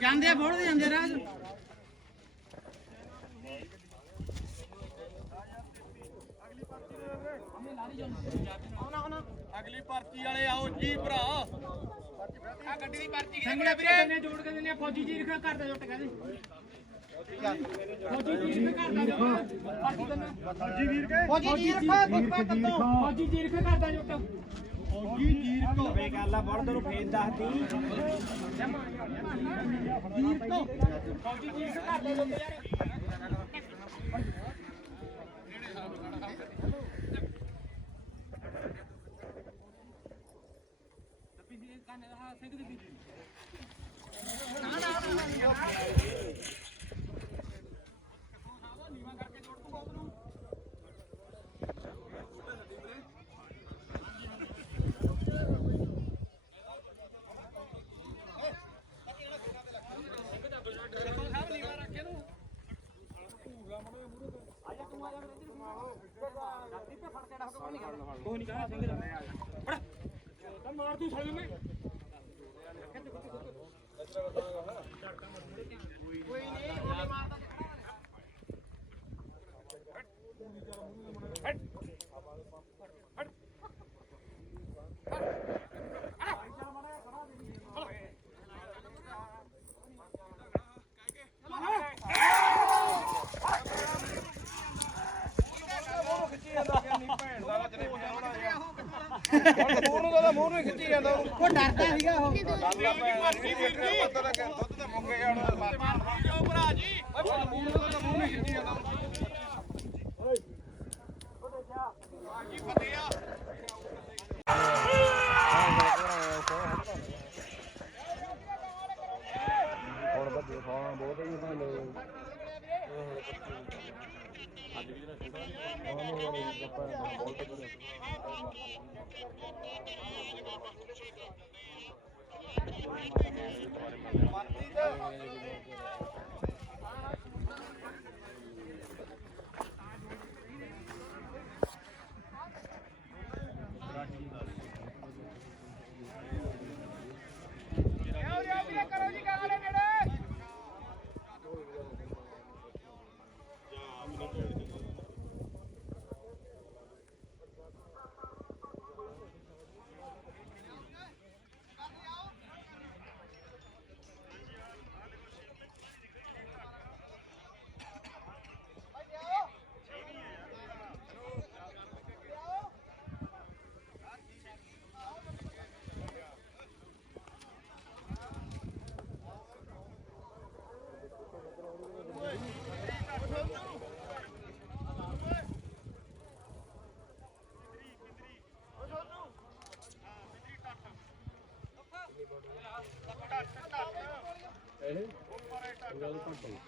ਜਾਂਦੇ ਆ ਬੋੜਦੇ ਜਾਂਦੇ ਰਾਜ। ਅਗਲੀ ਪਰਚੀ ਵਾਲੇ ਆਓ ਜੀ ਭਰਾ। ਆ ਗੱਡੀ ਦੀ ਪਰਚੀ ਕਿਹਨੇ ਵੀਰੇ? ਨੇ ਜੋੜ ਕੇ ਦਿੰਦੇ ਆ ਫੌਜੀ ਜੀ ਰਖਾ ਕਰਦਾ ਜੁੱਟ ਕਹਿੰਦੇ ਫੌਜੀ ਜੀ ਰਖਾ ਕਰਦਾ ਪਰਚੀ ਦਿੰਦਾ ਫੌਜੀ ਵੀਰ ਕੇ ਫੌਜੀ ਜੀ ਰਖਾ। ਫੌਜੀ ਜੀ ਰਖਾ ਕਰਦਾ ਜੁੱਟ। ਫੌਜੀ ਜੀਰ ਕੋ ਵੇ ਗੱਲ ਆ ਬੜ ਤੈਨੂੰ ਫੇਰ ਦੱਸਦੀ। ਫੌਜੀ ਜੀ ਰਖਾ ਕਰਦਾ ਜੁੱਟ ਯਾਰ ਕੋਈ ਨਹੀਂ Yeah. ਖੁਸ਼ੀਆਂ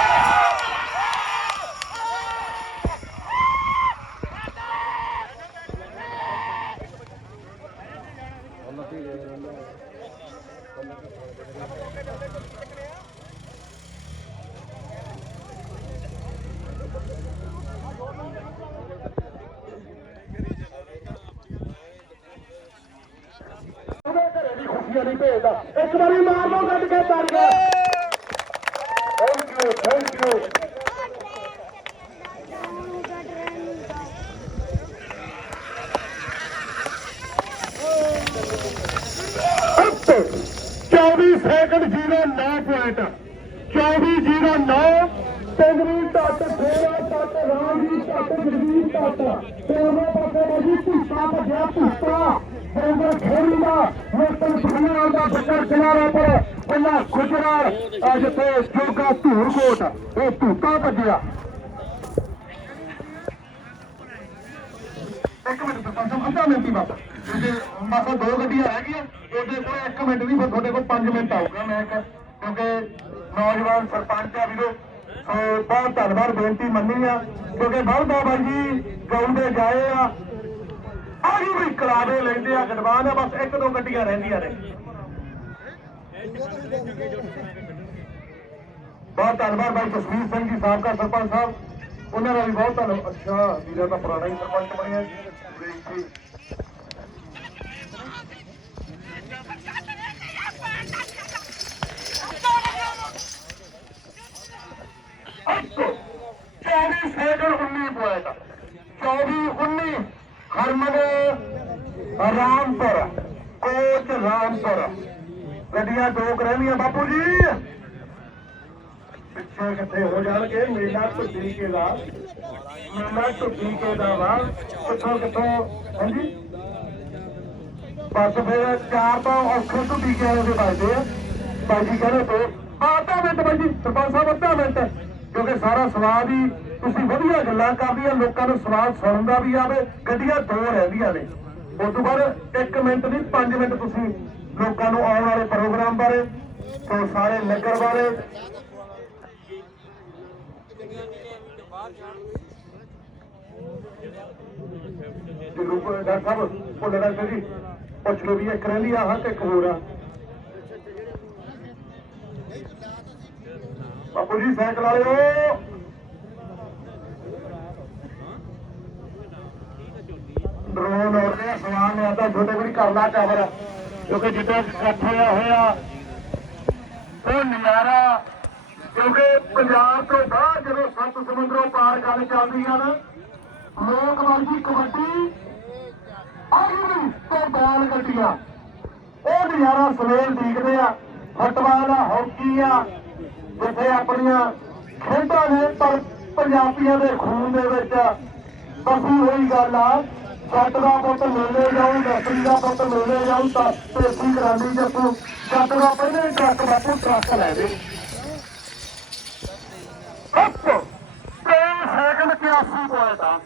ਖੇੜੀ ਦਾ ਦਾ ਬੱਕਰ ਕਿਨਾਰਾ ਪਰ ਉਹਨਾਂ ਗੁਜਰਾਰ ਅੱਜ ਤੇ ਧੂਰਕੋਟ। ਇਹ ਭੁੱਟਾ ਭੱਜਿਆ ਇੱਕ ਮਿੰਟ ਸਰਪੰਚ ਅੱਧਾ ਮਿੰਟ ਹੀ ਬਸ। ਜੇ ਮਾਸਾ ਦੋ ਗੱਡੀਆਂ ਹੈਗੀਆਂ ਉਹਦੇ ਕੋਲ ਇੱਕ ਮਿੰਟ ਨਹੀਂ, ਫਿਰ ਤੁਹਾਡੇ ਕੋਲ 5 ਮਿੰਟ ਆਊਗਾ ਮੈਂ ਇੱਕ, ਕਿਉਂਕਿ ਨੌਜਵਾਨ ਸਰਪੰਚ ਆ ਵੀਰੋ। ਬਹੁਤ ਧੰਨਵਾਦ, ਬੇਨਤੀ ਮੰਨੀ ਆ। ਕਿਉਂਕਿ ਬਹੁਤ ਬਾਬਾ ਜੀ, ਗਾਉਂਦੇ ਗਾਏ ਆ। ਆਹੀ ਵੀ ਕਰਾਵੇ ਲੈਂਦੇ ਆ ਗਡਵਾਨ ਆ, ਬਸ ਇੱਕ ਦੋ ਗੱਡੀਆਂ ਰਹਿੰਦੀਆਂ ਨੇ। ਬਹੁਤ ਧੰਨਵਾਦ ਭਾਈ ਜਸਵੀਰ ਸਿੰਘ ਜੀ, ਸਾਬਕਾ ਸਰਪੰਚ ਸਾਹਿਬ। ਉਹਨਾਂ ਦਾ ਵੀ ਬਹੁਤ ਧੰਨਵਾਦ। ਅੱਛਾ, ਵੀਰਾ ਤਾਂ ਪੁਰਾਣਾ ਹੀ ਸਰਪੰਚ ਬਣਿਆ ਜੀ। ਜੀ ਚੌਵੀ second 19 point. 24 19 Harman Rampur, coach Rampur. ਗੱਡੀਆਂ ਦੋ ਰਹਿੰਦੀਆਂ, ਬਾਪੂ ਜੀ। ਪਿੱਛੇ ਕਿੱਥੇ ਹੋ ਜਾਣਗੇ, ਮੇਲਾ ਢੁੱਡੀ ਕੇ ਦਾ। ਮੇਲਾ ਢੁੱਡੀ ਕੇ ਦਾ ਵਾ। ਕਿੱਥੋਂ ਕਿੱਥੋਂ? ਹਾਂਜੀ? ਬਸ ਫਿਰ ਚਾਰ ਤੋਂ ਔਖੇ ਢੁੱਡੀ ਕੇ ਵਾਲੇ ਦੇ ਵੱਜਦੇ ਆ। ਬਾਜੀ ਕਹਿੰਦੇ ਦੋ। ਆਧਾ ਮਿੰਟ ਬਾਈ ਜੀ, ਸਰਪੰਚ ਸਾਹਿਬ, ਅੱਧਾ ਮਿੰਟ। ਕਿਉਂਕਿ ਸਾਰਾ ਸਵਾਦ ਹੀ, ਤੁਸੀਂ ਵਧੀਆ ਗੱਲਾਂ ਕਰਦੀਆਂ ਲੋਕਾਂ ਨੂੰ ਸਵਾਦ ਸੁਣਨ ਦਾ ਵੀ ਆਵੇ, ਗੱਡੀਆਂ ਦੋ ਰਹਿੰਦੀਆਂ ਨੇ। ਉਸ ਤੋਂ ਬਾਅਦ 1 ਮਿੰਟ ਨਹੀਂ 5 ਮਿੰਟ ਤੁਸੀਂ ਲੋਕਾਂ ਨੂੰ ਆਉਣ ਵਾਲੇ ਪ੍ਰੋਗਰਾਮ ਬਾਰੇ ਤੋਂ ਸਾਰੇ ਨਗਰ ਬਾਰੇ। ਜੀ ਰੂਪ ਡਾਕਟਰ ਸਾਹਿਬ, ਭੁੱਲੇ ਡਾਕਟਰ ਜੀ, ਪੁੱਛ ਲਓ ਵੀ ਇੱਕ ਰਹਿੰਦੀ ਆ ਹਾਂ ਤੇ ਇੱਕ ਹੋਰ ਆ। ਬਾਪੂ ਜੀ, ਸਾਈਕਲ ਵਾਲਿਓ ਡਰੋਨ ਉੱਡਦੇ ਆ ਸਮਾਨ ਨੇ ਛੋਟੇ ਕੋਈ ਕਰਨਾ ਕਵਰ ਕਿਉਂਕਿ ਜਿੱਦਾਂ ਇਕੱਠ ਹੋਇਆ ਹੋਇਆ ਉਹ ਨਜ਼ਾਰਾ, ਕਿਉਂਕਿ ਪੰਜਾਬ ਤੋਂ ਬਾਅਦ ਜਦੋਂ ਸੱਤ ਸਮੁੰਦਰੋਂ ਪਾਰ ਗੱਲ ਚੱਲਦੀਆਂ ਨਾ, ਲੋਕ ਵਰਗੀ ਕਬੱਡੀ ਆਰਮੀ ਤੇ ਬਾਲ ਗੱਡੀਆਂ। ਉਹ ਨਜ਼ਾਰਾ ਸਵੇਰ ਦੇਖਦੇ ਆ, ਫੁੱਟਬਾਲ ਆ ਹਾਕੀ ਆ, ਜਿੱਥੇ ਆਪਣੀਆਂ ਖੇਡਾਂ ਨੇ, ਪਰ ਪੰਜਾਬੀਆਂ ਦੇ ਖੂਨ ਦੇ ਵਿੱਚ ਬਸੀ ਹੋਈ ਗੱਲ ਆ। ਜੱਟ ਦਾ ਪੁੱਤ ਮਿਲਦੇ ਜਾਊ ਦਸਰੀ ਦਾ ਪੁੱਤ ਮਿਲਦੇ ਜਾਊ, ਤਾਂ ਤੇਸੀ ਕਰਾਂਦੀ ਜੱਟੂ ਜੱਟ ਦਾ ਪਹਿਲੇ ਟਰੱਕ ਬਾਪੂ ਟਰੱਕ ਲੈ ਦੇ। ਅੱਪ ਤੇ ਸੈਕਿੰਡ 81 ਪੁਆਇੰਟ ਆ।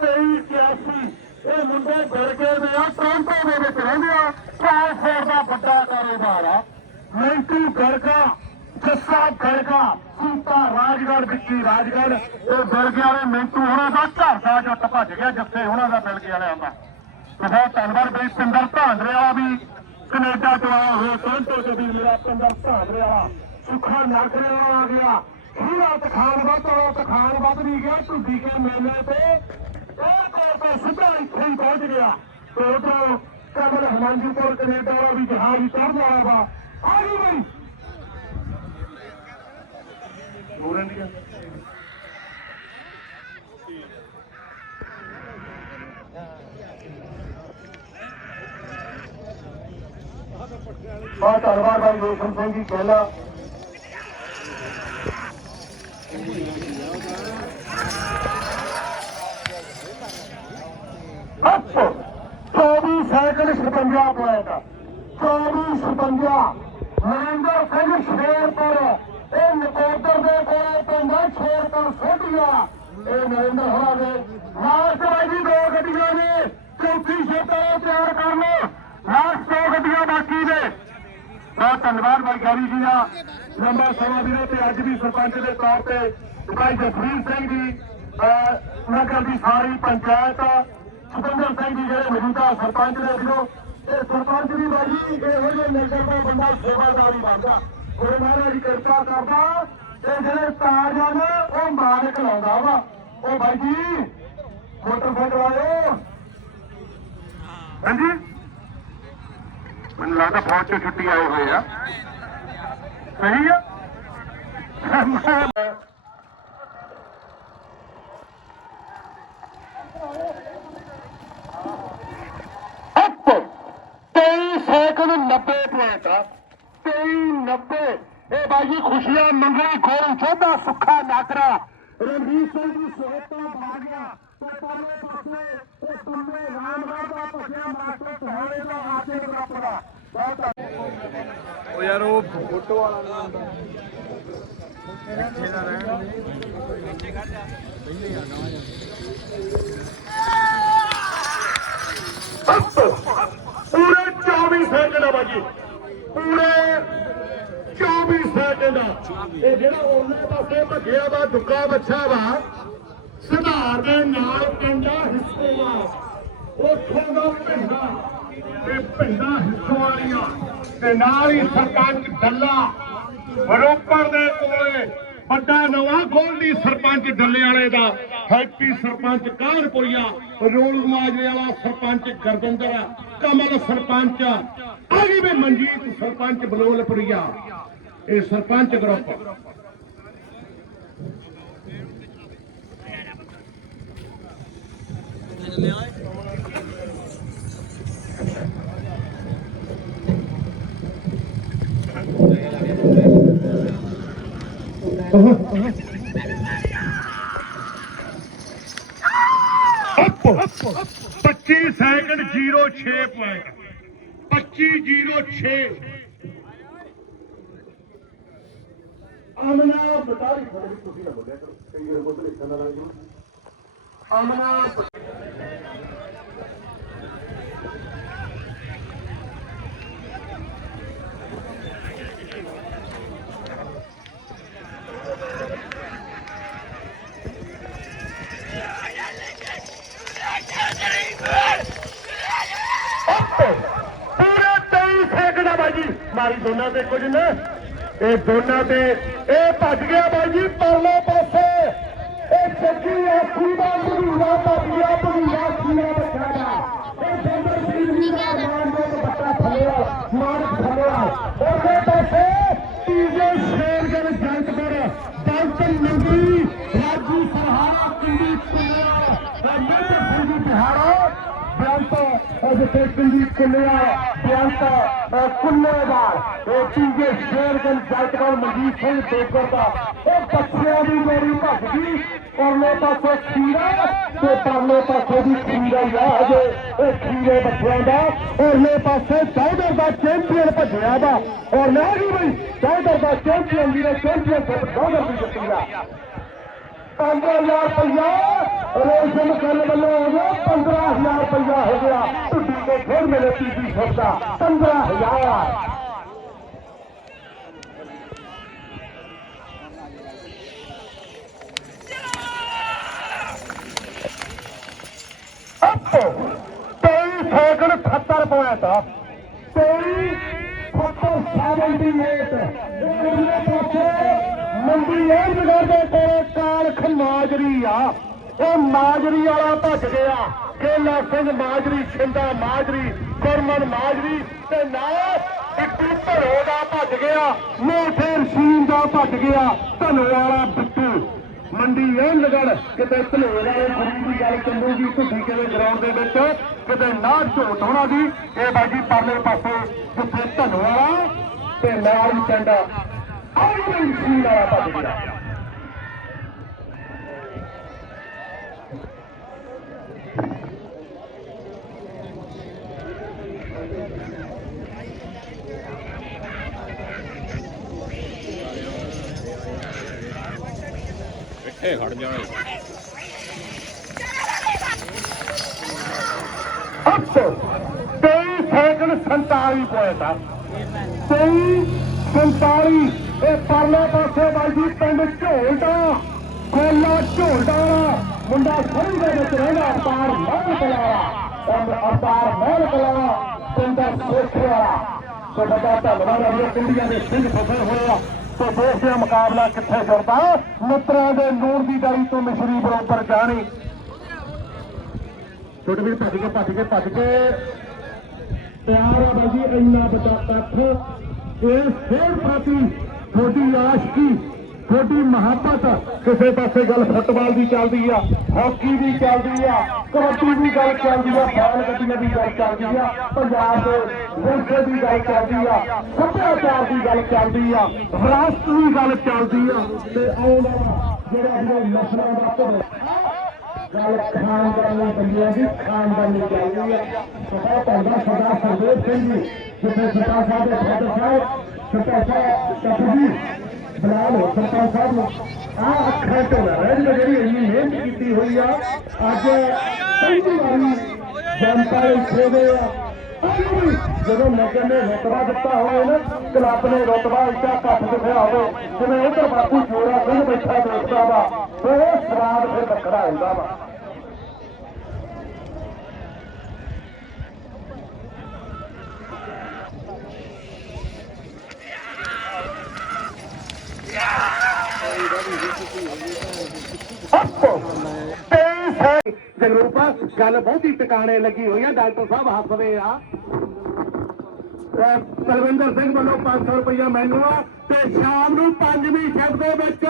23 81 ਇਹ ਮੁੰਡੇ ਗੜਕੇ ਦੇ ਆ, ਟੋਰਾਂਟੋ ਦੇ ਵਿੱਚ ਰਹਿੰਦੇ ਆ। ਟ੍ਰਾਂਸਪੋਰਟ ਦਾ ਵੱਡਾ ਕਾਰੋਬਾਰ ਆ। ਮੈਂਟੂ ਗੜਕਾ ਜੱਸਾ ਗੜਕਾ ਸੀਤਾ ਰਾਜਗੜ ਵਿੱਕੀ ਰਾਜਗੜ ਇਹ ਬਿਲਗੇ ਵਾਲੇ ਮੈਂਟੂ ਹੋਣਾ ਦਾ ਘਰ ਦਾ ਜੱਟ ਭੱਜ ਗਿਆ ਜਿੱਥੇ ਉਹਨਾਂ ਦਾ ਬਿਲਗੇ ਵਾਲਿਆਂ ਦਾ ਬਹੁਤ ਧੰਨਵਾਦ ਬਈ ਪਿੰਦਰ ਭਾਂਦਰੇ ਵਾਲਾ ਵੀ ਕੈਨੇਡਾ ਤੋਂ ਆਇਆ ਹੋਇਆ, ਟੋਰਾਂਟੋ ਤੋਂ ਵੀ ਮੇਰਾ ਪਿੰਦਰ ਭਾਂਦਰੇ ਵਾਲਾ। ਸੁੱਖਾ ਨਾਗਰੇ ਵਾਲਾ ਆ ਗਿਆ। ਹੀਰਾ ਤਖਾਨ ਵੱਧ ਤੋਂ ਤਖਾਨ ਵੱਧ ਵੀ ਗਿਆ, ਢੁੱਡੀ ਕੇ ਮੇਲੇ ਤੇ ਇਹ ਕੋਲ ਤੋਂ ਸਿੱਧਾ ਇੱਥੇ ਹੀ ਪਹੁੰਚ ਗਿਆ। ਤੇ ਉਧਰੋਂ ਕਮਲ ਹਮਾਂਜੀਪੁਰ ਕੈਨੇਡਾ ਵਾਲਾ ਵੀ ਜਹਾਜ਼ ਚੜ੍ਹਦਾ ਆਇਆ ਵਾ। ਆ ਗਈ ਬਈ। ਹੋਰ ਇੰਡੀਆ ਬਹੁਤ ਧੰਨਵਾਦ ਭਾਈ ਰੋਸ਼ਨ ਸਿੰਘ ਜੀ ਕਹਿਲਾ ਅੱਪ 24 ਸਾਈਕਲ 56 ਪੁਆਇੰਟ 24 56 ਨਰਿੰਦਰ ਸਿੰਘ ਸ਼ੇਰਪੁਰ ਇਹ ਨਕੋਦਰ ਦੇ ਕੋਲੇ ਪਿੰਡ ਹੈ ਸ਼ੇਰਪੁਰ ਸੋਢੀਆ ਇਹ ਨਰਿੰਦਰ ਹੋਣਾ ਦੇ ਲਾਸਟ ਵਾਜੀ ਦੋ ਗੱਡੀਆਂ ਨੇ, ਚੌਥੀ ਛੇਤਰ ਤਿਆਰ ਕਰ ਲਓ ਲਾਸਟ ਦੋ ਗੱਡੀਆਂ ਬਾਕੀ ਨੇ। ਬਹੁਤ ਧੰਨਵਾਦ ਭਾਈ ਜੀ ਦਾ। ਲੰਬਾ ਸਮਾਂ ਵੀਰੇ ਤੇ ਅੱਜ ਵੀ ਸਰਪੰਚ ਦੇ ਤੌਰ ਤੇ ਭਾਈ ਜਸਵੀਰ ਸਿੰਘ ਜੀ ਨਗਰ ਦੀ ਸਾਰੀ ਪੰਚਾਇਤ ਸੁਖਿੰਦਰ ਸਿੰਘ ਜੀ ਜਿਹੜੇ ਮੌਜੂਦਾ ਸਰਪੰਚ ਨੇ ਵੀਰੋ, ਇਹ ਸਰਪੰਚ ਦੀ ਬਾਜੀ ਇਹੋ ਜਿਹੇ ਨਗਰ ਦਾ ਬੰਦਾ ਸੇਵਾਦਾਰੀ ਬਣਦਾ। ਗੁਰੂ ਮਹਾਰਾਜ ਦੀ ਕਿਰਪਾ ਕਰਦਾ ਤੇ ਜਿਹੜੇ ਤਾਜ ਹਨ, ਉਹ ਮਾਲਕ ਲਾਉਂਦਾ ਵਾ। ਉਹ ਬਾਈ ਜੀ, ਮੋਟਰਸਾਈਕਲ ਵਾਲਿਓ ਹਾਂਜੀ ਮੈਨੂੰ ਲੱਗਦਾ ਫੌਜ ਚੋਂ ਛੁੱਟੀ ਆਏ ਹੋਏ ਆ। ਸਹੀ ਆ? ਅੱਪ 23 ਸੈਕਿੰਡ 90 ਪੁਆਇੰਟ ਆ। 23 90 ਇਹ ਬਾਜੀ ਖੁਸ਼ੀਆਂ, ਮੰਗਣੀ ਖੋਲ ਚੋਦਾ, ਸੁੱਖਾ, ਨਾਕਰਾ। ਰਣਜੀਤ ਸਿੰਘ ਦੀ ਸੋਹਤ ਤੋਂ ਬਣਾ ਗਿਆ ਤੇ ਪਰਲੇ ਪਾਸੇ ਇਹ ਤੁੰਨੇ ਰਾਮਗੜ੍ਹ ਦਾ ਭੱਜਿਆ ਮਾਸਟਰ ਤੁਹਾਡੇ ਦਾ ਆਸੇ ਗਰੁੱਪ ਦਾ ਬਹੁਤ ਉਹ ਯਾਰ ਉਹ ਫੋਟੋ ਵਾਲਾ ਪੂਰੇ 24 ਸੈਕਿੰਡ ਆ ਬਾਜੀ। ਪੂਰੇ 24 ਸੈਕਿੰਡ ਇਹ ਜਿਹੜਾ ਉਹਨੇ ਪਾਸੇ ਭੱਜਿਆ ਵਾ ਦੁੱਕਾ ਬੱਚਾ ਵਾ, ਸੁਧਾਰ ਦੇ ਨਾਲ ਕੰਡਾ ਹਿੱਸੇ ਵਾ ਉੱਥੋਂ ਦਾ ਪਿੰਡਾ ਤੇ ਪਿੰਡਾ ਹਿੱਸੋਂ ਵਾਲੀਆਂ। ਤੇ ਨਾਲ ਹੀ ਸਰਪੰਚ ਡੱਲਾ ਰੋਪੜ ਦੇ ਕੋਲੇ, ਵੱਡਾ ਨਵਾਂ ਗੋਲਡੀ ਸਰਪੰਚ ਡੱਲੇ ਵਾਲੇ ਦਾ। ਹੈਪੀ ਸਰਪੰਚ ਕਾਹਨਪੁਰੀਆ ਰੋਲ ਮਾਜਰੇ ਵਾਲਾ ਸਰਪੰਚ ਗਰਦੰਦਰ ਕਮਲ ਸਰਪੰਚ। ਆ ਵੀ ਮਨਜੀਤ ਸਰਪੰਚ ਬਲੋਲਪੁਰੀਆ। ਇਹ sarpanch group. Up 25 second 06 point 2506 ਅਮਨਾ ਬਤਾਰੀ ਫੜੇ ਤੁਸੀਂ ਨਾ ਬੋਲਿਆ ਕਰੋ। ਕਈ ਵਾਰ ਬੋਲ ਲਿਖਣ ਦਾ ਲੱਗ ਜੂ ਅਮਨਾ ਪੂਰੇ ਸੈਕਿੰਡ ਮਾਰੀ ਦੋਨਾਂ ਤੇ ਕੁਝ ਨਾ। ਇਹ ਦੋਨਾਂ ਤੇ ਇਹ ਭੱਜ ਗਿਆ ਬਾਜੀ ਪਰਲੇ ਪਾਸੇ। ਇਹ ਚੱਕੀ ਆਖੀ ਦਾ ਭੱਜ ਗਿਆ ਮਧੂਰਾ ਖੀਰਾ ਬੱਚਾ ਦਾ। ਇਹ ਜੰਦਰ ਸਿੰਘ ਦਾ ਮਾਨ ਦੇ ਬੱਚਾ ਥੱਲਿਆ ਮਾਨਕ ਥੱਲਿਆ ਉਹਦੇ ਪਾਸੇ ਤੀਜੇ ਸ਼ੇਰਗੜ ਜੰਟਪੁਰ ਦੰਤ ਨੰਗੀ ਰਾਜੂ ਸਹਾਰਾ ਕਿੰਦੀ ਕੁਲਿਆ ਤੇ ਮੇਜਰ ਸਿੰਘ ਜੀ ਬਿਹਾਰਾ ਬਿਆੰਤ ਜਿੱਥੇ ਕਿੰਦੀ ਕੁਲਿਆ ਬਿਆੰਤ ਕੁੱਲੇਵਾਲ ਇਹ ਤੀਜੇ ਸ਼ੇਰਗੜ ਜੰਟਪੁਰ ਮਨਜੀਤ ਸਿੰਘ ਦੋਗਰ ਦਾ। ਇਹ ਬੱਚਿਆਂ ਦੀ ਮੇਰੀ ਭੱਜ ਗਈ। ਪਰਲੇ ਪਾਸੇ ਖੀਰਾ ਤੇ ਪਰਲੇ ਪਾਸੇ ਦੀ ਖੀਰਾ ਹੀ ਇਹ ਖੀਰੇ ਬੱਚਿਆਂ ਦਾ, ਪਰਲੇ ਪਾਸੇ ਚੌਧਰ ਦਾ ਚੈਂਪੀਅਨ ਭੱਜਿਆ ਦਾ। ਔਰ ਲੈ ਗਈ ਬਈ ਚੌਧਰ ਦਾ ਚੈਂਪੀਅਨ ਦੀ ਚੈਂਪੀਅਨਸ਼ਿਪ ਚੌਧਰ ਦੀ ਜਿੱਤੀ ਆ। 15000 ਰੁਪਇਆ ਰੋਸ਼ਨ ਕਰਨ ਵੱਲੋਂ ਹੋ ਗਿਆ 15000 ਰੁਪਇਆ ਹੋ ਗਿਆ। ਢੁੱਡੀ ਤੋਂ ਫਿਰ ਮੇਰੇ ਤੀਜੀ ਸ਼ਬਦਾ 15000 ਸੈਕਿੰਡ 78 ਪੁਆਇੰਟ। ਆ 23 ਫੋਟੋ 78 ਇਹ ਮੰਡੀ ਇਹ ਜਗ੍ਹਾ ਦੇ ਕੋਲੇ ਕਾਲਖ ਮਾਜਰੀ ਆ। ਉਹ ਮਾਜਰੀ ਵਾਲਾ ਭੱਜ ਗਿਆ। ਕੇਲਾ ਸਿੰਘ ਮਾਜਰੀ, ਛਿੰਦਾ ਮਾਜਰੀ ਕਰਮਨ ਮਾਜਰੀ ਤੇ ਨਾਲ ਇੱਕੂ ਭਰੋ ਦਾ ਭੱਜ ਗਿਆ। ਮੋਠੇ ਰਸ਼ੀਨ ਦਾ ਭੱਜ ਗਿਆ। ਧਨੋ ਵਾਲਾ ਬਿੱਟੂ। ਮੰਡੀ ਇਹ ਲਗੜ ਕਿਤੇ ਭਲੇਰ ਵਾਲੇ ਗੁਰੂ ਦੀ ਗੱਲ ਚੱਲੂਗੀ ਤੁਸੀਂ ਕਿਤੇ ਗਰਾਊਂਡ ਦੇ ਵਿੱਚ, ਕਿਤੇ ਨਾ ਝੋਟ ਹੋਣਾ ਦੀ ਇਹ ਬਾਜੀ ਪਰਲੇ ਪਾਸੇ, ਜਿੱਥੇ ਧਨੋ ਵਾਲਾ ਤੇ ਨਾਲ ਹੀ ਪਿੰਡ ਆਈ ਗਈ ਵਾਲਾ ਭੱਜ ਗਿਆ। ਇੱਥੇ ਖੜ ਜਾਣਾ ਅਪ 23 ਸੈਕਿੰਡ 47 ਪੁਆਇੰਟ ਆ। 23 47 ਇਹ ਪਰਲੇ ਪਾਸੇ ਬਾਜੀ ਪਿੰਡ ਝੋਲਦਾ ਕੋਲਾ ਝੋਲਦਾ ਮੁੰਡਾ ਸਹੀ ਦੇ ਵਿੱਚ ਰਹਿੰਦਾ, ਅਵਤਾਰ ਮਹਿਲ ਕਲਾਵਾ ਅਵਤਾਰ ਮਹਿਲ ਕਲਾਵਾ ਪਿੰਡ ਸੋਖੇ ਵਾਲਾ ਤੇ ਧੰਨਵਾਦ। ਆ ਪਿੰਡੀਆਂ ਦੇ ਸਿੰਘ ਫਸਲ ਹੋਇਆ ਤੇ ਦੇਸ਼ ਦਾ ਮੁਕਾਬਲਾ ਕਿੱਥੇ ਜੁੜਦਾ? ਮਿੱਤਰਾਂ ਦੇ ਨੂਰ ਦੀ ਡਾਰੀ ਤੋਂ ਮਿਸ਼ਰੀ ਬਰੋਬਰ ਜਾਣੀ। ਛੋਟੇ ਵੀਰ, ਭੱਜ ਕੇ ਭੱਜ ਕੇ ਭੱਜ ਕੇ। ਪਿਆਰ ਆ ਬਾਜੀ, ਇੰਨਾ ਵੱਡਾ ਤੱਥ। ਇਹ ਫੇਰ ਪਾਤੀ ਤੁਹਾਡੀ ਆਸ਼ਕੀ ਤੁਹਾਡੀ ਮੁਹੱਬਤ ਕਿਸੇ ਪਾਸੇ ਗੱਲ ਫੁੱਟਬਾਲ ਦੀ ਚੱਲਦੀ ਆ, ਹਾਕੀ ਦੀ ਚੱਲਦੀ ਆ, ਕਬੱਡੀ ਦੀ ਗੱਲ ਚੱਲਦੀ ਆ ਬਾਲ ਗੱਡੀਆਂ ਦੀ ਗੱਲ ਚੱਲਦੀ ਆ, ਪੰਜਾਬ ਦੇ ਵਿਰਸੇ ਦੀ ਗੱਲ ਚੱਲਦੀ ਆ, ਸੱਭਿਆਚਾਰ ਦੀ ਗੱਲ ਚੱਲਦੀ ਆ, ਵਿਰਾਸਤ ਦੀ ਗੱਲ ਚੱਲਦੀ ਆ। ਤੇ ਆਉਣ ਜਿਹੜਾ ਇਹ ਨਸਲਾਂ ਦਾ ਭਵਿੱਖ ਗੱਲ ਖਾਨਦਾਨੀ ਬੰਦਿਆਂ ਦੀ ਖਾਨਦਾਨੀ ਚੱਲਦੀ ਆ। ਪਤਾ ਪੈਂਦਾ ਸਰਦਾਰ ਸਰਦੇਵ ਸਿੰਘ ਜੀ, ਜਿੱਥੇ ਸਰਦਾਰ ਸਾਹਿਬ ਦੇ ਫਾਦਰ ਸਾਹਿਬ, ਸਰਦਾਰ ਸਾਹਿਬ ਟੱਪੀ ਬੁਲਾ ਲਓ ਸਰਦਾਰ ਸਾਹਿਬ ਨੂੰ ਆ ਅੱਖਾਂ ਤੋਂ ਨਾ ਜਿਹੜੀ ਇੰਨੀ ਮਿਹਨਤ ਕੀਤੀ ਹੋਈ ਆ। ਅੱਜ ਪਹਿਲੀ ਵਾਰੀ ਜਨਤਾ ਇੱਥੇ ਦੇ ਆ ਜਦੋਂ ਨਗਰ ਨੇ ਰਤਬਾ ਦਿੱਤਾ ਹੋਵੇ ਨਾ ਕਲੱਬ ਨੇ ਰਤਬਾ ਇੱਡਾ ਕੱਟ ਦਿੱਤਾ ਹੋਵੇ ਜਿਵੇਂ ਉਧਰ ਬਾਪੂ ਜੋੜਾ ਸਿੰਘ ਬੈਠਾ ਦੇਖਦਾ ਵਾ ਤੇ ਉਹ ਸਵਾਦ ਫਿਰ ਵੱਖਰਾ ਹੁੰਦਾ ਵਾ। ਜਗਰੂਪਾ ਗੱਲ ਬਹੁਤੀ ਟਿਕਾਣੇ ਲੱਗੀ ਹੋਈ ਆ ਡਾਕਟਰ ਸਾਹਿਬ ਹੱਸਦੇ ਆ ਅਹ ਸਿੰਘ ਵੱਲੋਂ 500 ਰੁਪਇਆ ਮੈਨੂੰ ਆ ਤੇ ਸ਼ਾਮ ਨੂੰ ਪੰਜਵੀਂ ਸ਼ਿਫਟ ਦੇ ਵਿੱਚ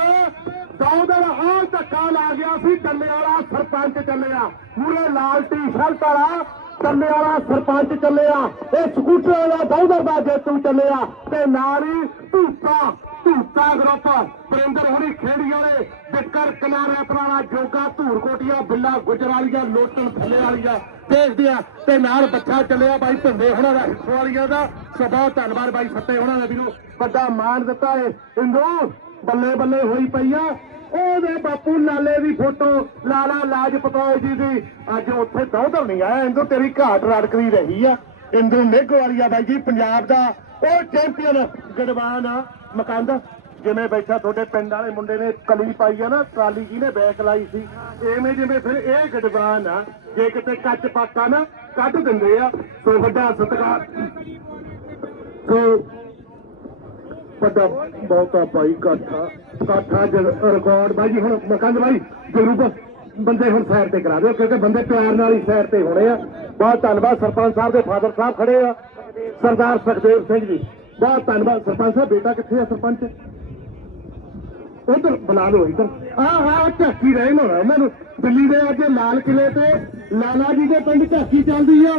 ਦੋ ਦਿਨ ਧੱਕਾ ਲਾ ਗਿਆ ਸੀ ਟੱਲੇ ਵਾਲਾ ਸਰਪੰਚ ਚੱਲਿਆ ਮੂਰੇ ਲਾਲ ਟੀ-ਸ਼ਰਟ ਵਾਲਾ ਟੱਲੇ ਵਾਲਾ ਸਰਪੰਚ ਚੱਲਿਆ ਇਹ ਸਕੂਟਰ ਵਾਲਾ ਦੌਦਰ ਦਾ ਜੇਤੂ ਚੱਲਿਆ ਤੇ ਨਾਲ ਹੀ ਧੂਤਾ ਧੂਤਾ ਗਰੁੱਪ ਪ੍ਰਿੰਦਰ ਹੁਣੀ ਖੇੜੀ ਵਾਲੇ, ਬਿੱਕਰ ਕਿਨਾਰੇ ਪੁਰਾਣਾ ਜੋਗਾ ਧੂਰ ਕੋਟੀਆ ਬਿੱਲਾ ਗੁਜਰਾਲੀਆ ਲੋਟਣ ਥੱਲੇ ਵਾਲੀਆ ਦੇਖਦੇ ਆ ਤੇ ਨਾਲ ਬੱਚਾ ਚੱਲਿਆ ਬਾਈ ਭੰਦੇ ਹੁਣਾਂ ਦਾ ਹਿੱਸੋ ਵਾਲੀਆਂ ਦਾ। ਸੋ ਬਹੁਤ ਧੰਨਵਾਦ ਬਾਈ ਸੱਤੇ ਹੁਣਾਂ ਦਾ ਵੀਰੋ, ਵੱਡਾ ਮਾਣ ਦਿੱਤਾ ਏ। ਇੰਦੂ, ਬੱਲੇ ਬੱਲੇ ਹੋਈ ਪਈ ਆ। ਉਹਦੇ ਬਾਪੂ ਲਾਲੇ ਦੀ ਫੋਟੋ, ਲਾਲਾ ਲਾਜਪਤ ਜੀ ਦੀ। ਅੱਜ ਉੱਥੇ ਦੌਦਰ ਨਹੀਂ ਆਇਆ, ਇੰਦੂ ਤੇਰੀ ਘਾਟ ਰੜਕਦੀ ਰਹੀ ਆ। ਇੰਦੂ ਨਿੱਘ ਵਾਲੀਆ ਬਾਈ ਜੀ, ਪੰਜਾਬ ਦਾ ਉਹ ਚੈਂਪੀਅਨ, ਗੜਵਾਨ ਆ। ਮਕੰਦ, ਜਿਵੇਂ ਬੈਠਾ ਤੁਹਾਡੇ ਪਿੰਡ ਵਾਲੇ ਮੁੰਡੇ ਨੇ ਕਲੀ ਪਾਈ ਆ ਨਾ ਟਰਾਲੀ ਜੀ ਨੇ ਬੈਕ ਲਾਈ ਸੀ। ਐਵੇਂ ਜਿਵੇਂ ਫਿਰ ਇਹ ਗੜਵਾਨ ਆ, ਜੇ ਕਿਤੇ ਕੱਚ ਪਾਕਾ ਨਾ, ਕੱਢ ਦਿੰਦੇ ਆ। ਸੋ ਵੱਡਾ ਸਤਿਕਾਰ। ਸੋ ਵੱਡਾ ਬਹੁਤਾ ਭਾਈ ਕਾਠਾ ਕਾਠਾ ਜਦ ਰਿਕਾਰਡ ਬਾਈ ਜੀ, ਹੁਣ ਮਕੰਦ ਬਾਈ, ਜਰੂਰ ਬੰਦੇ ਹੁਣ ਸਾਈਡ ਤੇ ਕਰਾ ਦਿਓ, ਕਿਉਂਕਿ ਬੰਦੇ ਪਿਆਰ ਨਾਲ ਹੀ ਸਾਈਡ ਤੇ ਹੋਣੇ ਆ। ਬਹੁਤ ਧੰਨਵਾਦ, ਸਰਪੰਚ ਸਾਹਿਬ ਦੇ ਫਾਦਰ ਸਾਹਿਬ ਖੜੇ ਆ। ਸਰਦਾਰ ਸੁਖਦੇਵ ਸਿੰਘ ਜੀ। ਬਹੁਤ ਧੰਨਵਾਦ ਸਰਪੰਚ ਸਾਹਿਬ ਬੇਟਾ ਕਿੱਥੇ ਆ ਸਰਪੰਚ? ਉਧਰ ਬੁਲਾ ਲਓ ਇਧਰ। ਆ ਆ ਝਾਕੀ ਰਹੇ ਨਾ ਉਹਨਾਂ ਨੂੰ ਦਿੱਲੀ ਦੇ ਅੱਜ ਲਾਲ ਕਿਲੇ ਤੇ ਲਾਲਾ ਜੀ ਦੇ ਪਿੰਡ ਝਾਕੀ ਚੱਲਦੀ ਆ।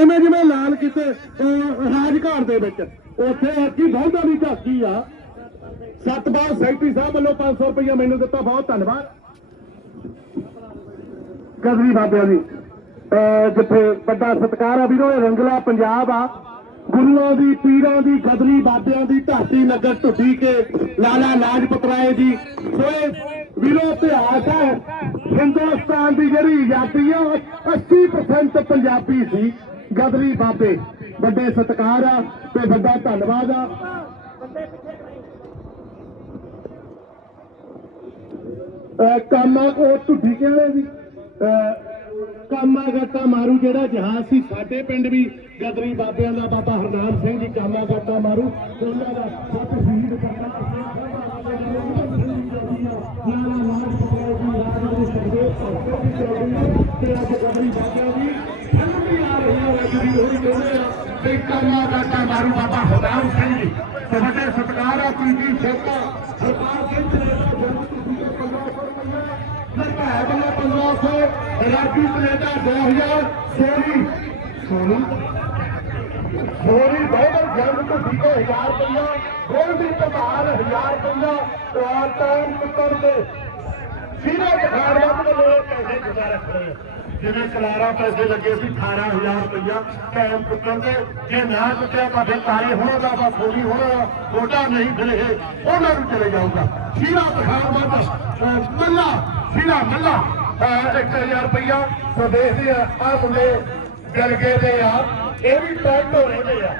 ਐਵੇਂ ਜਿਵੇਂ ਲਾਲ ਕਿਤੇ ਅਹ, ਰਾਜਘਾਟ ਦੇ ਵਿੱਚ। ਉੱਥੇ ਅੱਕੀ ਬਹੁਤਾ ਦੀ ਝਾਕੀ ਆ। ਸਤਪਾਲ ਸੈਕਟਰੀ ਸਾਹਿਬ ਵੱਲੋਂ 500 ਰੁਪਇਆ ਮੈਨੂੰ ਦਿੱਤਾ ਬਹੁਤ ਧੰਨਵਾਦ। ਗਜ਼ਰੀ ਬਾਬਿਆਂ ਦੀ। ਅਹ, ਜਿੱਥੇ ਵੱਡਾ ਸਤਿਕਾਰ ਆ ਵੀਰੋ ਇਹ ਰੰਗਲਾ ਪੰਜਾਬ ਆ। ਗੁਰੂਆਂ ਦੀ, ਪੀਰਾਂ ਦੀ ਗਦਰੀ ਬਾਬਿਆਂ ਦੀ ਧਰਤੀ ਨਗਰ ਢੁੱਡੀ ਕੇ ਲਾਲਾ ਲਾਜਪਤ ਰਾਏ ਜੀ। ਸੋ ਵੀਰੋ, ਇਤਿਹਾਸ ਹੈ। ਹਿੰਦੁਸਤਾਨ ਦੀ ਜਿਹੜੀ ਆਜ਼ਾਦੀ ਆ 80% ਪੰਜਾਬੀ ਸੀ। ਗਦਰੀ ਬਾਬੇ, ਵੱਡੇ ਸਤਿਕਾਰ ਆ ਤੇ ਵੱਡਾ ਧੰਨਵਾਦ ਆ। ਕੰਮ ਕਾਮਾ ਉਹ ਢੁੱਡੀ ਕਹਿੰਦੇ ਵੀ ਅਹ ਮਾਰੂ ਜਿਹੜਾ ਜਹਾਜ਼ ਸੀ, ਸਾਡੇ ਪਿੰਡ ਵੀ ਗਦਰੀ ਬਾਬਿਆਂ ਦਾ ਬਾਬਾ ਹਰਨਾਮ ਸਿੰਘ ਜੀ ਕਾਮਾ ਮਾਰੂ। ਉਹਨਾਂ ਦਾ ਸੱਤ ਸ਼ਹੀਦ ਕਰਨਾ ਤੇ ਅੱਜ ਗਦਰੀ ਬਾਬਿਆਂ ਦੀ ਠੰਡ ਵੀ ਆ ਰਹੀ ਹੈ ਅੱਜ ਹੋਈ ਕਹਿੰਦੇ ਆ ਤੇ ਕਾਮਾ ਮਾਰੂ ਬਾਬਾ ਹਰਨਾਮ ਸਿੰਘ ਜੀ। ਤੇ ਸਤਿਕਾਰ ਆ ਪੀਜੀ ਸ਼ੇਖਾ ਸਰਕਾਰ ਕਹਿੰਦੇ ਨੇ ਜਦੋਂ ਤੁਸੀਂ ਇਹ 1500 ਰੁਪਇਆ ਲਗਾ ਬਲੇ 1500 ਰਾਜੀ ਕੈਨੇਡਾ 2000 ਸੋਨੀ ਸੋਨੀ ਬਹੁਤ ਜੰਗ ਤੋਂ ਠੀਕੋ 1000 ਰੁਪਇਆ ਗੋਲਡੀ ਧਮਾਲ 1000 ਰੁਪਇਆ ਔਰ ਟਾਈਮ ਕੁੱਤਰ ਦੇ। ਸੀਨਾ ਜਖਾੜ ਵੱਧ ਲੋਕ ਪੈਸੇ ਜਮਾ ਰੱਖਦੇ ਜਿਵੇਂ ਕਲਾਰਾ ਪੈਸੇ ਲੱਗੇ ਸੀ 18000 ਰੁਪਇਆ ਟਾਈਮ ਕੁੱਤਰ ਦੇ ਜੇ ਨਾ ਚੁੱਕਿਆ ਤਾਂ ਫਿਰ ਤਾਰੇ ਹੋਣਾ ਦਾ ਬਾ ਫੋਨੀ ਹੋਣਾ ਛੋਟਾ ਨਹੀਂ ਫਿਰ ਇਹ ਉਹਨਾਂ ਨੂੰ ਚਲੇ ਜਾਊਗਾ ਸੀਨਾ ਜਖਾੜ ਵੱਧ ਮੱਲਾ ਸੀਨਾ ਮੱਲਾ 1000 ਰੁਪਇਆ ਸੋ ਦੇਖਦੇ ਆ ਆ ਮੁੰਡੇ ਜਲ ਗਏ ਦੇ ਆ ਇਹ ਵੀ ਟੈਟੋ ਰਹਿੰਦੇ ਆ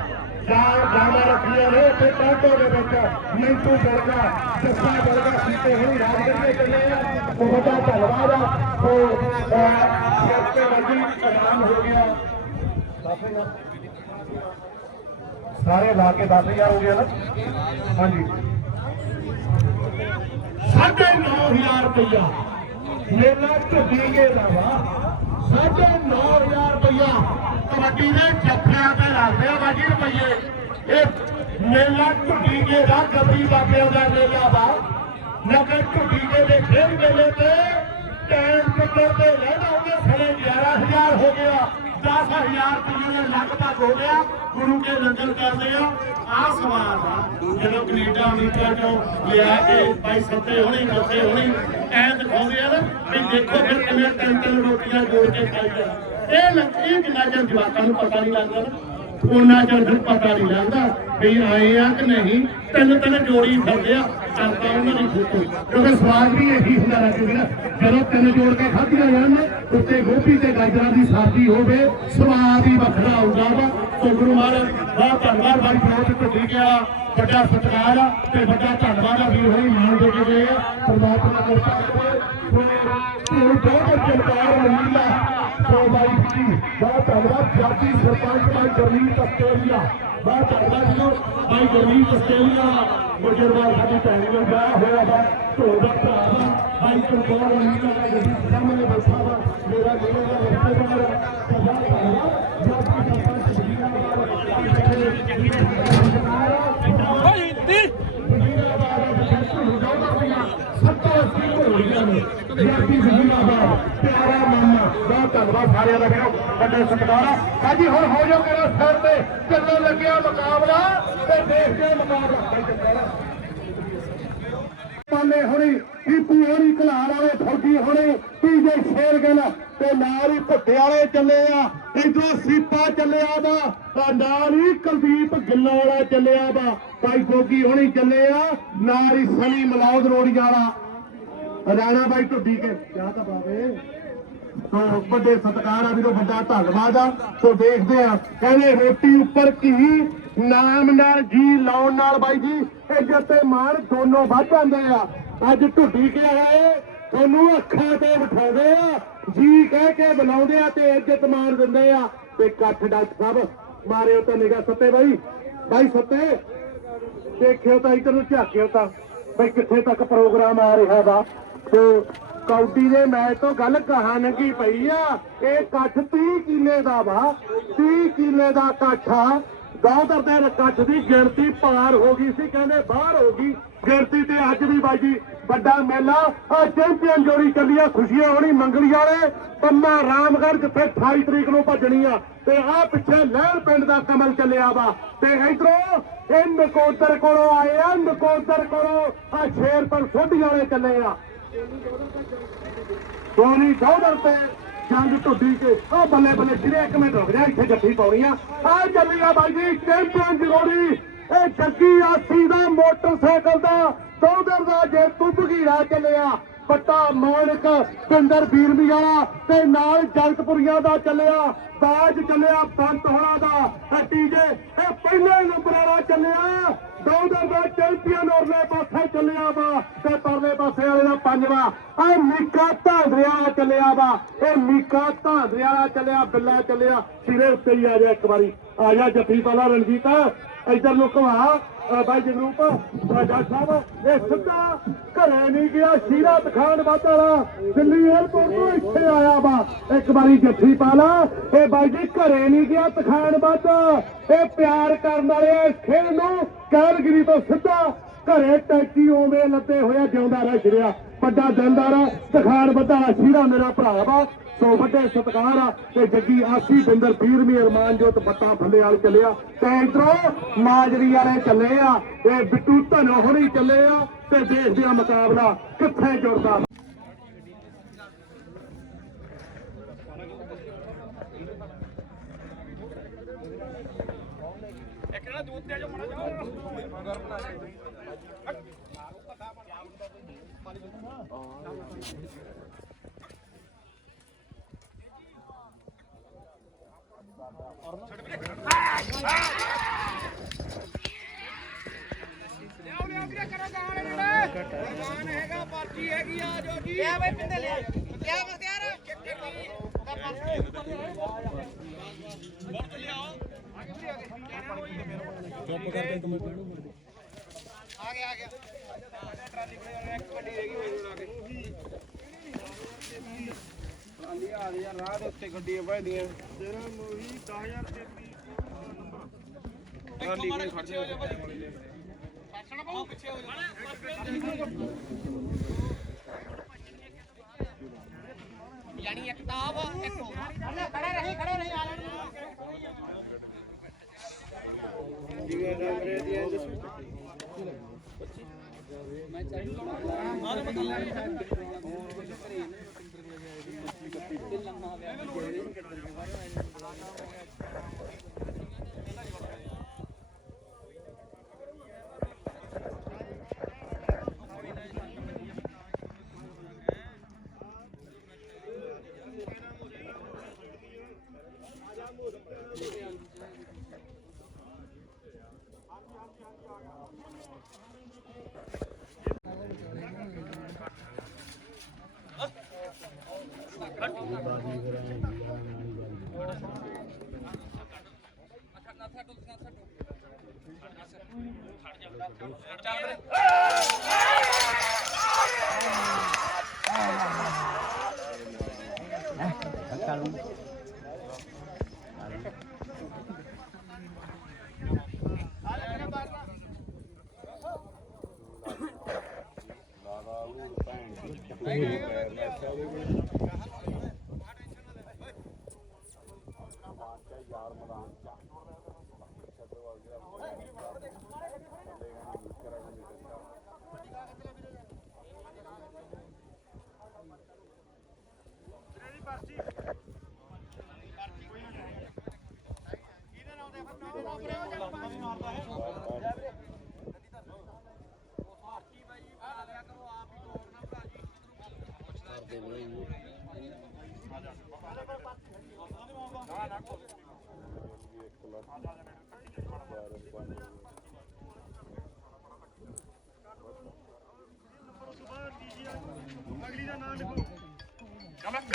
ਚਾਰ ਗਾਣਾ ਰੱਖੀਆਂ ਨੇ ਤੇ ਟੈਟੋ ਦੇ ਵਿੱਚ ਮਿੰਟੂ ਜਰਗਾ ਜੱਸਾ ਜਰਗਾ ਸੀਤੇ ਹੋਈ ਰਾਜ ਕਰਦੇ ਚੱਲੇ ਆ ਉਹ ਵੱਡਾ ਧੰਨਵਾਦ ਆ ਸੋ ਸਿਰ ਤੇ ਵਰਗੀ ਐਲਾਨ ਹੋ ਗਿਆ ਸਾਰੇ ਲਾ ਕੇ 10000 ਹੋ ਗਿਆ ਨਾ? ਹਾਂਜੀ। ਸਾਢੇ 9000 ਰੁਪਇਆ ਮੇਲਾ ਝੁੱਗੀ ਕੇ ਲਾਵਾ ਸਾਢੇ 9000 ਰੁਪਇਆ ਕਬੱਡੀ ਦੇ ਜੱਫਿਆਂ ਤੇ ਲੱਗਦੇ ਆ ਬਾਜੀ ਰੁਪਈਏ। ਇਹ ਮੇਲਾ ਝੁੱਗੀ ਕੇ ਦਾ ਗੱਦੀ ਬਾਬਿਆਂ ਦਾ ਮੇਲਾ ਵਾ। ਲੇਕਿਨ ਝੁੱਗੀ ਕੇ ਦੇ ਖੇਡ ਮੇਲੇ ਤੇ ਟੈਂਟ ਪੱਤਰ ਤੇ ਲੈਣਾ ਉਹਦੇ ਸੜੇ 11000 ਹੋ ਗਿਆ 10000 ਰੁਪਏ ਦੇ ਲਗਭਗ ਹੋ ਗਿਆ। ਗੁਰੂ ਕੇ ਲੰਗਰ ਕਰਦੇ ਆ। ਆ ਸਵਾਲ ਆ, ਜਦੋਂ ਕੈਨੇਡਾ, ਅਮਰੀਕਾ ਚੋਂ ਲਿਆ ਕੇ ਭਾਈ ਸੱਤੇ ਹੋਣੀ ਮੱਥੇ ਹੋਣੀ, ਐ ਦਿਖਾਉਂਦੇ ਆ ਨਾ ਵੀ ਦੇਖੋ ਫਿਰ ਕਿਵੇਂ ਤਿੰਨ ਤਿੰਨ ਰੋਟੀਆਂ ਜੋੜ ਕੇ ਖਾਈਆਂ ਇਹ ਲੱਗੀ ਕਿੰਨਾ ਚਿਰ ਜਵਾਕਾਂ ਨੂੰ ਪਤਾ ਨਹੀਂ ਲੱਗਦਾ ਨਾ। ਉਹਨਾਂ ਚਿਰ ਫਿਰ ਪਤਾ ਨਹੀਂ ਲੱਗਦਾ ਵੀ ਆਏ ਆ ਕਿ ਨਹੀਂ। ਤਿੰਨ ਤਿੰਨ ਜੋੜੀ ਫਿਰਦੇ ਆ। ਚੰਗਾ ਉਹਨਾਂ ਦੀ ਫੋਟੋ ਕਿਉਂਕਿ ਸਵਾਦ ਵੀ ਇਹੀ ਹੁੰਦਾ ਰੱਖਦੇ ਨਾ ਜਦੋਂ ਤਿੰਨ ਜੋੜ ਕੇ ਖਾਧੀਆਂ ਜਾਣ ਉੱਤੇ ਗੋਭੀ ਤੇ ਗਾਜਰਾਂ ਦੀ ਸਬਜ਼ੀ ਹੋਵੇ, ਸਵਾਦ ਹੀ ਵੱਖਰਾ ਆਉਂਦਾ ਵਾ। ਸੋ ਗੁਰੂ ਮਹਾਰਾਜ, ਬਹੁਤ ਧੰਨਵਾਦ ਬਾਈ, ਬਹੁਤ ਢੁੱਡੀ ਗਿਆ। ਵੱਡਾ ਸਤਿਕਾਰ ਆ ਤੇ ਵੱਡਾ ਧੰਨਵਾਦ ਆ ਵੀ ਹੋਈ ਮਾਣ ਦੇ ਕੇ ਗਏ। ਪਰਮਾਤਮਾ ਕਿਰਪਾ ਕਰੇ। ਸੋ ਬਹੁਤ ਚਮਕਾਰ ਮਹੀਲਾ ਸੋ ਬਾਈ ਜੀ, ਬਹੁਤ ਧੰਨਵਾਦ। ਜਾਤੀ ਸਰਪੰਚ ਬਾਈ ਗਰਮੀਤ ਆਸਟ੍ਰੇਲੀਆ ਬਹੁਤ ਧੰਨਵਾਦ ਜੀ ਬਾਈ ਗਰਮੀਤ ਆਸਟ੍ਰੇਲੀਆ ਗੁਜਰਵਾਲ ਸਾਡੀ ਭੈਣ ਦਾ ਵਿਆਹ ਹੋਇਆ ਵਾ, ਢੋਲ ਦਾ ਭਰਾ ਵਾ ਬਾਈ ਚਮਕਾਰ ਮਹੀਲਾ ਦਾ ਜਿਹੜੀ ਸਾਹਮਣੇ ਬੈਠਾ ਵਾ, ਮੇਰਾ ਜਿਹੜੇ ਦਾ ਰਿਸ਼ਤੇਦਾਰ ਆ ਤਾਂ ਬਹੁਤ ਧੰਨਵਾਦ ਜਾਤੀ ਸਰਪੰਚ ਪਿਆਰਾ ਮਾਮਾ ਬਹੁਤ ਧੰਨਵਾਦ ਸਾਰਿਆਂ ਦਾ ਵੀਰੋ ਵੱਡੇ ਸਤਿਕਾਰ ਸਾਜੀ ਹੁਣ ਹੋ ਜਾਓ ਕਰੋ ਸਿਰ ਤੇ ਚੱਲਣ ਲੱਗਿਆ ਮੁਕਾਬਲਾ ਤੇ ਦੇਖਦੇ ਮੁਕਾਬਲਾ ਪਾਲੇ ਹੋਣੀ ਟੀਪੂ ਹੋਣੀ ਘਲਾਰ ਵਾਲੇ ਫੌਜੀ ਹੋਣੀ ਪੀਜੇ ਸ਼ੇਰਗਨ ਤੇ ਨਾਲ ਹੀ ਭੁੱਟੇ ਵਾਲੇ ਚੱਲੇ ਆ ਇਧਰੋਂ ਸੀਪਾ ਚੱਲਿਆ ਵਾ ਤਾਂ ਨਾਲ ਹੀ ਕੁਲਦੀਪ ਗਿੱਲੋਂ ਵਾਲਾ ਚੱਲਿਆ ਵਾ ਭਾਈ ਗੋਗੀ ਹੋਣੀ ਚੱਲੇ ਆ ਨਾਲ ਹੀ ਸਨੀ ਮਲੌਦ ਰੋੜੀ ਵਾਲਾ ਰਾਣਾ ਬਾਈ ਢੁੱਡੀ ਕੇ ਕਿਆ ਤਾਂ ਬਾਵੇ। ਸੋ ਵੱਡੇ ਸਤਿਕਾਰ ਆ ਵੀਰੋ, ਵੱਡਾ ਧੰਨਵਾਦ ਆ। ਸੋ ਦੇਖਦੇ ਆ, ਕਹਿੰਦੇ ਰੋਟੀ ਉੱਪਰ ਕੀ ਨਾਮ ਨਾਲ ਜੀ, ਲਾਉਣ ਨਾਲ ਬਾਈ ਜੀ, ਇੱਜ਼ਤ ਤੇ ਮਾਣ ਦੋਨੋਂ ਵੱਧ ਜਾਂਦੇ ਆ। ਅੱਜ ਢੁੱਡੀ ਕੇ ਆਏ ਤੁਹਾਨੂੰ ਅੱਖਾਂ ਤੇ ਬਿਠਾਉਂਦੇ ਆ। ਜੀ ਕਹਿ ਕੇ ਬੁਲਾਉਂਦੇ ਆ ਤੇ ਇੱਜ਼ਤ ਮਾਰ ਦਿੰਦੇ ਆ। ਤੇ ਇਕੱਠ ਡਾਕਟਰ ਸਾਹਿਬ, ਮਾਰਿਓ ਤਾਂ ਨਿਗਾਹ ਸੱਤੇ ਬਾਈ। ਬਾਈ ਸੱਤੇ, ਦੇਖਿਓ ਤਾਂ ਇਧਰ ਨੂੰ ਝਾਕਿਓ ਤਾਂ। ਬਈ ਕਿੱਥੇ ਤੱਕ ਪ੍ਰੋਗਰਾਮ ਆ ਰਿਹਾ ਵਾ? ਤੇ ਕੌਡੀ ਦੇ ਮੈਚ ਤੋਂ ਗੱਲ ਕਹਾਂ ਨੰਗੀ ਪਈ ਆ। ਇਹ ਇਕੱਠ 30 ਕਿੱਲੇ ਦਾ ਵਾ 30 ਕਿੱਲੇ ਦਾ ਇਕੱਠ ਗੌਦਰ ਦੇ ਇਕੱਠ ਦੀ ਗਿਣਤੀ ਪਾਰ ਹੋ ਗਈ ਸੀ, ਕਹਿੰਦੇ ਬਾਹਰ ਹੋ ਗਈ। ਗਿਣਤੀ ਤੇ ਅੱਜ ਵੀ ਬਾਜੀ, ਵੱਡਾ ਮੇਲਾ। ਆ ਚੈਂਪੀਅਨ ਜੋੜੀ ਚੱਲੀ ਖੁਸ਼ੀਆਂ ਹੋਣੀ ਮੰਗਲੀ ਵਾਲੇ। ਪੰਮਾ ਰਾਮਗੜ੍ਹ ਜਿੱਥੇ 28 ਤਰੀਕ ਨੂੰ ਭੱਜਣੀ ਆ। ਤੇ ਆ ਪਿੱਛੇ ਲਹਿਰ ਪਿੰਡ ਦਾ ਕਮਲ ਚੱਲਿਆ ਵਾ। ਤੇ ਇਧਰੋਂ ਇਹ ਨਕੋਦਰ ਕੋਲੋਂ ਆਏ ਆ, ਨਕੋਦਰ ਕੋਲੋਂ ਆ ਸ਼ੇਰਪੁਰ ਸੋਢੀ ਵਾਲੇ ਚੱਲੇ ਆ। ਸੋਨੀ ਚੌਧਰ ਤੇ ਜੰਗ ਢੁੱਡੀ ਕੇ ਆ ਬੱਲੇ ਬੱਲੇ ਜਿਹੜੇ ਇੱਕ ਮਿੰਟ ਰੁਕ ਜਾ, ਇੱਥੇ ਜੱਫੀ ਪਾਉਣੀ ਆ। ਆ ਚੱਲੀ ਆ ਬਾਈ ਜੀ ਚੈਂਪੀਅਨ ਜਗੋੜੀ ਇਹ ਜੱਗੀ ਆਸੀ ਦਾ ਮੋਟਰਸਾਈਕਲ ਦਾ ਚੌਧਰ ਦਾ ਜੇ ਤੁੱਬ ਘੀਰਾ ਚੱਲਿਆ। ਪੱਟਾ ਮਾਨਕ ਪਿੰਦਰ ਬੀਰਮੀ ਤੇ ਨਾਲ ਜਗਤਪੁਰੀਆਂ ਦਾ ਚੱਲਿਆ, ਬਾਜ ਚੱਲਿਆ ਬੰਤ ਹੋਣਾ ਦਾ। ਟੀਜੇ ਇਹ ਪਹਿਲੇ ਨੰਬਰ ਵਾਲਾ ਚੱਲਿਆ। ਦੌਦਰ ਦਾ ਚੈਂਪੀਅਨ ਔਰਲੇ ਪਾਸੇ ਚੱਲਿਆ ਵਾ ਤੇ ਪਰਲੇ ਪਾਸੇ ਵਾਲੇ ਦਾ ਪੰਜਵਾ। ਆ ਮੀਕਾ ਧਾਂਦਰਿਆ ਚੱਲਿਆ ਵਾ। ਇਹ ਮੀਕਾ ਧਾਂਦਰਿਆ ਚੱਲਿਆ, ਬਿੱਲਾ ਚੱਲਿਆ। ਸਿਰੇ ਉੱਤੇ ਹੀ ਆ ਜਾ ਇੱਕ ਵਾਰੀ। ਆ ਜਾ ਜੱਫੀ ਪਾਲਾ ਰਣਜੀਤ, ਇੱਧਰ ਨੂੰ ਘਵਾ ਬਾਈ ਜਗਰੂਪ ਡਾਕਟਰ ਸਾਹਿਬ, ਇਹ ਸਿੱਧਾ ਘਰੇ ਨਹੀਂ ਗਿਆ, ਸ਼ੀਰਾ ਤਖਾਨ ਵਾਲਾ, ਦਿੱਲੀ ਏਅਰਪੋਰਟ ਤੋਂ ਇੱਥੇ ਆਇਆ ਵਾ। ਇੱਕ ਵਾਰੀ ਜੱਫੀ ਪਾ ਲਾ। ਇਹ ਬਾਈ ਜੀ ਘਰੇ ਨਹੀਂ ਗਿਆ ਤਖਾਨ ਇਹ ਪਿਆਰ ਕਰਨ ਵਾਲੇ ਇਸ ਖੇਡ ਨੂੰ ਕੈਲਗਰੀ ਤੋਂ ਸਿੱਧਾ ਘਰੇ ਟੈਕੀ ਉਵੇਂ ਲੱਦੇ ਹੋਇਆ, ਜਿਉਂਦਾ ਰਹਿ ਛੜਿਆ ਵੱਡਾ ਦਿਲਦਾਰ ਆ ਤਖਾਨ ਵਾਲਾ ਸ਼ੀਰਾ ਮੇਰਾ ਭਰਾ ਵਾ। ਸੋ ਵੱਡੇ ਸਤਿਕਾਰ ਆ ਤੇ ਜੱਗੀ ਆਸੀ ਬਿੰਦਰ ਪੀਰਮੀ ਅਰਮਾਨ ਜੋਤ ਫੱਲੇ ਵਾਲ ਚੱਲਿਆ। ਤੇ ਮਾਜਰੀ ਵਾਲੇ ਚੱਲੇ ਆ ਇਹ ਬਿੱਟੂ ਧਨੋ ਹੋਣੀ ਚੱਲੇ ਆ, ਤੇ ਦੇਸ਼ ਦਾ ਮੁਕਾਬਲਾ ਕਿੱਥੇ ਜੁੜਦਾ ਇੱਕ ਨਾ ਦੂਧ ਤੇ ਜੋ ਮੜਾ ਜਾ ਲਿਆਓ ਲਿਆਓ ਵੀਰੇ ਕਰੋ ਗਾਣ ਇਹਨਾਂ ਗਾਣ ਹੈਗਾ ਪਰਚੀ ਹੈਗੀ ਆ ਜੋ ਜੀ ਲਿਆ ਬਈ ਪਿੰਦੇ ਲਿਆ ਲਿਆ ਮਖਤਿਆਰ ਆ ਗਿਆ। ਆ ਗਿਆ ਟਰਾਲੀ ਕੋਲ ਇੱਕ ਗੱਡੀ ਰਹਿ ਗਈ ਹੋਈ ਹੁਣ ਆ ਕੇ। ਆਂਦੀ ਆ ਯਾਰ ਰਾਹ ਦੇ ਉੱਤੇ ਗੱਡੀਆਂ ਭਜਦੀਆਂ ਤੇਰਾ ਮੋਹੀ 10000 ਰੁਪਏ ਦੀ ਟਰਾਲੀ ਕੋਲ ਖੜ ਜਾ ਯਾਨੀ ਇੱਕ ਤਾਂ ਵਾ ਇੱਕ ਹੋਗਾ ਖੜੇ ਰਹੀ ਖੜੇ ਰਹੀ ਆ ਲੈਣ ਦਿਲ ਲੰਮਾ ਹੋਇਆ ਛੱਡ ਜਾ ਛੱਡ ਜਾ ਅਗਲੀ ਦਾ ਨਾਮ ਲਿਖੋ ਚਮਕ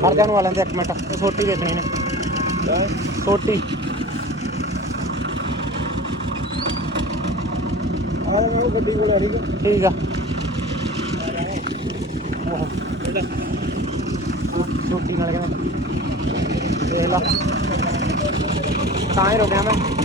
ਖਰਜਾ ਨੂੰ ਆ ਲੈਂਦੇ ਇੱਕ ਮਿੰਟ ਇਹ ਛੋਟੀ ਵੇਚਣੀ ਨੇ। ਛੋਟੀ ਆ ਉਹ ਗੱਡੀ ਕੋਲ ਆ ਰਹੀ ਠੀਕ ਆ। ਛੋਟੀ ਨਾਲ ਕਹਿੰਦਾ ਦੇਖ ਲਾ। ਤਾਂ ਹੀ ਰੁਕਿਆ ਮੈਂ।